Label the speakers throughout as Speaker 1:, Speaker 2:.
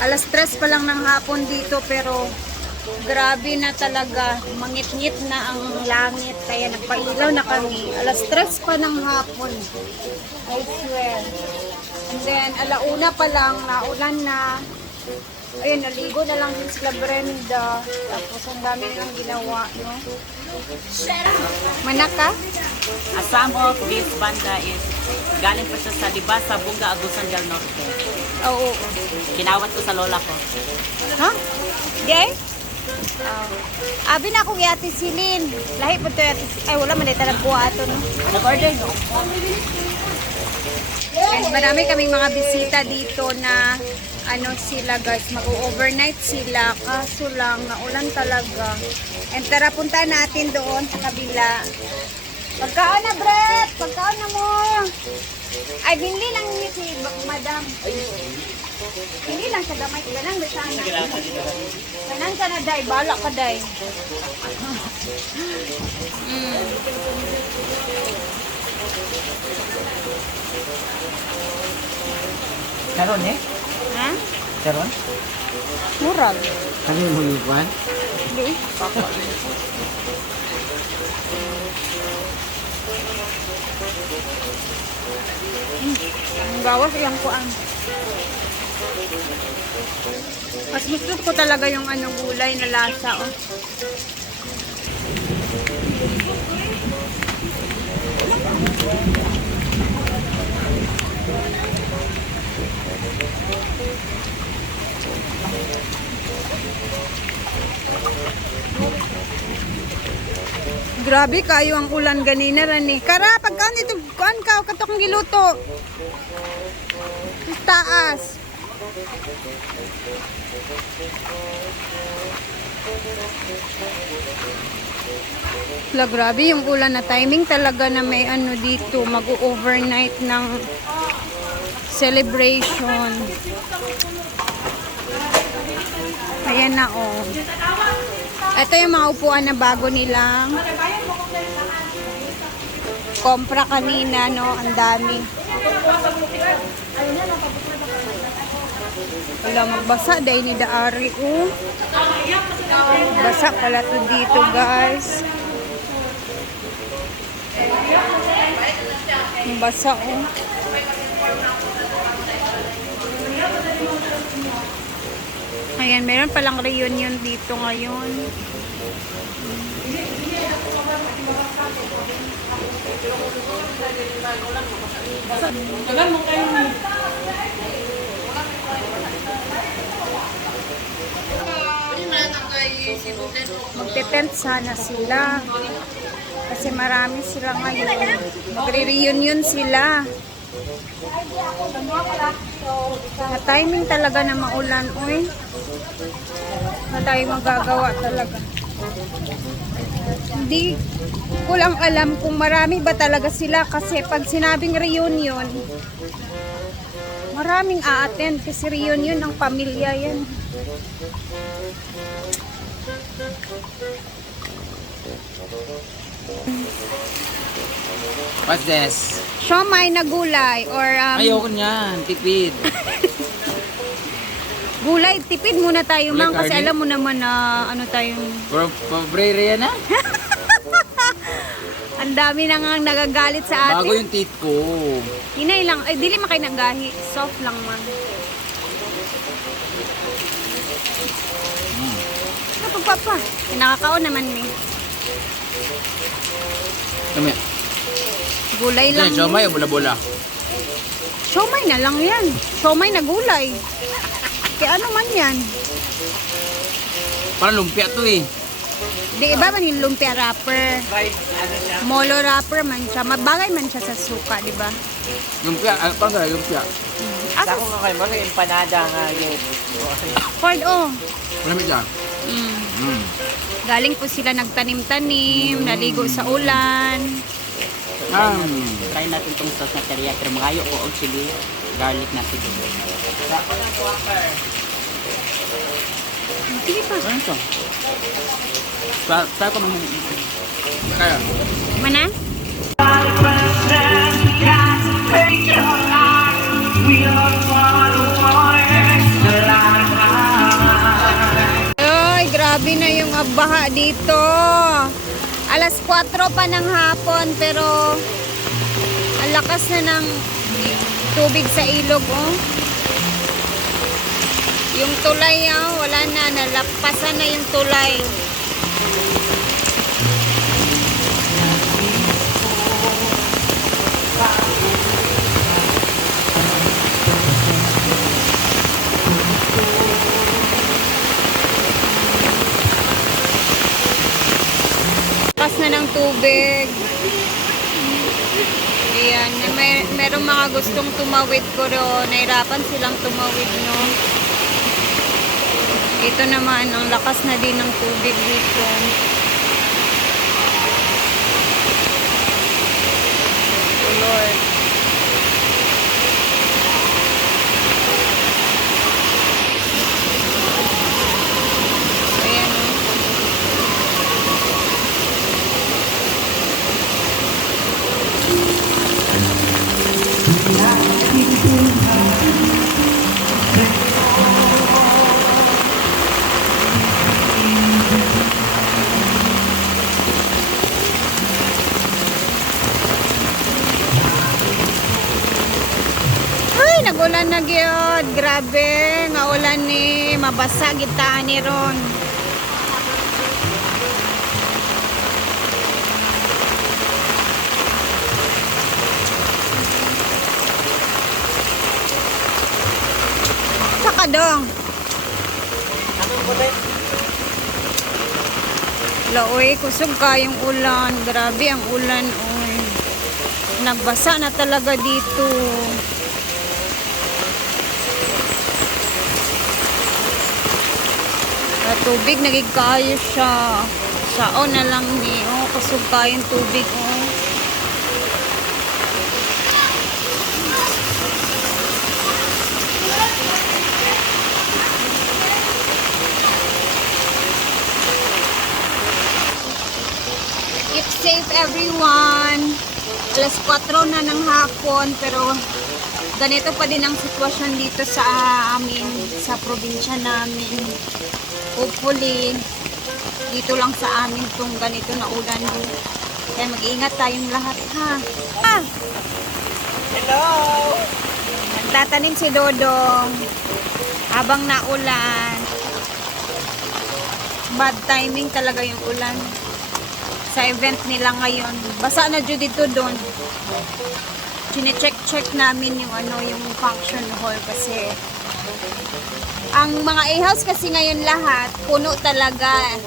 Speaker 1: Alas tres pa lang ng hapon dito pero grabe na talaga. Mangit-ngit na ang langit kaya nagpailaw na kami. Alas tres pa ng hapon. I swear. And then alauna pa lang, naulan na. Ayun, naligo na lang din sila Brenda. Tapos ang dami nilang ginawa, no? Manaka?
Speaker 2: A some of this banda is galing pa siya sa diba sa Bunga Agusan del Norte.
Speaker 1: Oo.
Speaker 2: Kinawat ko sa lola ko.
Speaker 1: Ha? Gay? Abi na akong yati silin. Lahi po to yati Ay, wala man dito nagkuha ato, no?
Speaker 2: Nag-order no?
Speaker 1: And marami kaming mga bisita dito na ano sila guys, mag-overnight sila. Kaso lang, naulan talaga. And tara, punta natin doon sa kabila. Pagkaon na, Brett! Pagkaon na mo! Ay, binili lang ni si Madam. Hindi lang sa gamay. Ganang ba sana? Ganang ka na, Day. Bala ka, Day. mm.
Speaker 3: Karon eh?
Speaker 1: Ha?
Speaker 3: Karon?
Speaker 1: Murag.
Speaker 3: Kami mo iguan.
Speaker 1: Di? Ang gawas iyang kuan. Mas gusto ko talaga yung ano gulay na lasa oh. Grabe kayo ang ulan ganina rani. Kara pagkaan dito kuan ka katok ang giluto. Taas. La, grabe yung ulan na timing talaga na may ano dito, mag-overnight ng celebration. Ayan na oh. Ito yung mga upuan na bago nilang kompra kanina, no? Ang dami. Wala magbasa dahil ni Daari, oh. Basa pala to dito, guys. Basa, oh. Ayan, meron palang reunion dito ngayon. Magte-tent sana sila. Kasi marami sila ngayon. Magre-reunion sila. Na timing talaga na maulan, uy. Na tayo magagawa talaga. Hindi ko lang alam kung marami ba talaga sila kasi pag sinabing reunion, maraming a-attend kasi reunion ng pamilya yan.
Speaker 3: What's this?
Speaker 1: Siomay na gulay or um,
Speaker 3: Ayoko niyan, tipid.
Speaker 1: gulay, tipid muna tayo
Speaker 3: Gulay
Speaker 1: mang kasi alam mo naman na ano tayong
Speaker 3: Bro, pobrere yan ah.
Speaker 1: ang dami na nga nagagalit sa
Speaker 3: Bago
Speaker 1: atin.
Speaker 3: yung teeth ko.
Speaker 1: Inay lang, ay dili makay nagahi. Soft lang man.
Speaker 3: Mm.
Speaker 1: Ano pa pa? Nakakaon naman ni.
Speaker 3: Kami.
Speaker 1: Gulay lang.
Speaker 3: Yan, siomay o bula-bula?
Speaker 1: Siomay na lang yan. Siomay na gulay. Kaya ano man yan?
Speaker 3: Parang lumpia to eh.
Speaker 1: Di iba man yung lumpia wrapper. Molo wrapper man siya. Mabagay man siya sa suka, di ba?
Speaker 3: Lumpia, ah, parang gano'n, lumpia.
Speaker 1: Asa,
Speaker 4: Ako nga kayo, mga empanada nga yun.
Speaker 1: Ford, oh.
Speaker 3: Malamig yan.
Speaker 1: Mm.
Speaker 3: Mm.
Speaker 1: Galing po sila nagtanim-tanim, naligo sa ulan.
Speaker 3: Ah,
Speaker 2: Try natin tong sauce na teriyaki. Pero magayo ko og chili. Garlic na pito.
Speaker 1: Sige pa.
Speaker 2: Ano to? Sa sa ko man
Speaker 3: kaya.
Speaker 1: Mana? Ay, grabe na yung abaha dito. Alas 4 pa ng hapon pero ang lakas na ng tubig sa ilog, oh. Yung tulay, oh, wala na, nalapasan na yung tulay. Lakas na ng tubig. Ayan, may, merong mga gustong tumawid pero nahirapan silang tumawid, no? Ito naman, ang lakas na din ng tubig dito. Oh Lord. Ay, nagulan na gyud. Grabe, nga ulan ni mabasa gitaan ni ron. Saka dong. Laoy, kusog kayong ulan. Grabe ang ulan, oy. Nagbasa na talaga dito. Tubig, nagig kayo siya. Sao na lang ni, oh, kusog kayong tubig, oh. Keep safe everyone. Alas 4 na ng hapon pero ganito pa din ang sitwasyon dito sa amin, sa probinsya namin. Hopefully, dito lang sa amin tong ganito na ulan. Kaya mag-ingat tayong lahat ha. Ah!
Speaker 4: Hello!
Speaker 1: Nagtatanim si Dodong habang naulan. Bad timing talaga yung ulan sa event nila ngayon. Basa na dyan dito doon. Chine-check-check namin yung ano, yung function hall kasi ang mga a-house kasi ngayon lahat, puno talaga.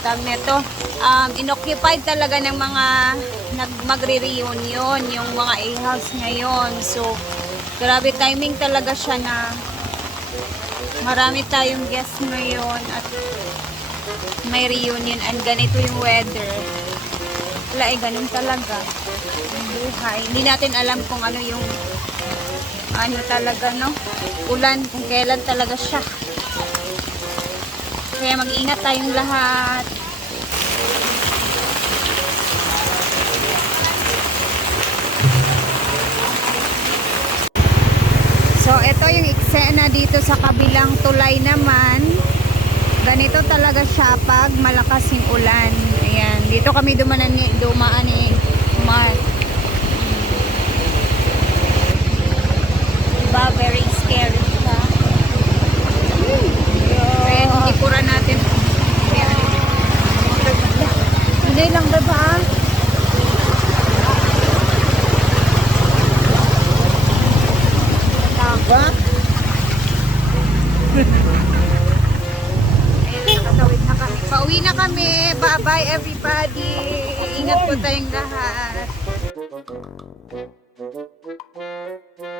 Speaker 1: Tawag nito, um, inoccupied talaga ng mga nag magre-reunion yung mga a-house ngayon. So, grabe timing talaga siya na marami tayong guests ngayon at may reunion and ganito yung weather. Wala eh, ganun talaga. Ang buhay. Hindi natin alam kung ano yung ano talaga, no? Ulan, kung kailan talaga siya. Kaya mag-ingat tayong lahat. So, ito yung eksena dito sa kabilang tulay naman. Ganito talaga siya pag malakas yung ulan. Ayan. Dito kami dumanan ni, dumaan ni Mark. Diba? Very scary siya. Kaya hindi pura natin. Hindi lang diba? Kami. Pauwi na kami. Bye-bye everybody. Ingat po tayong lahat.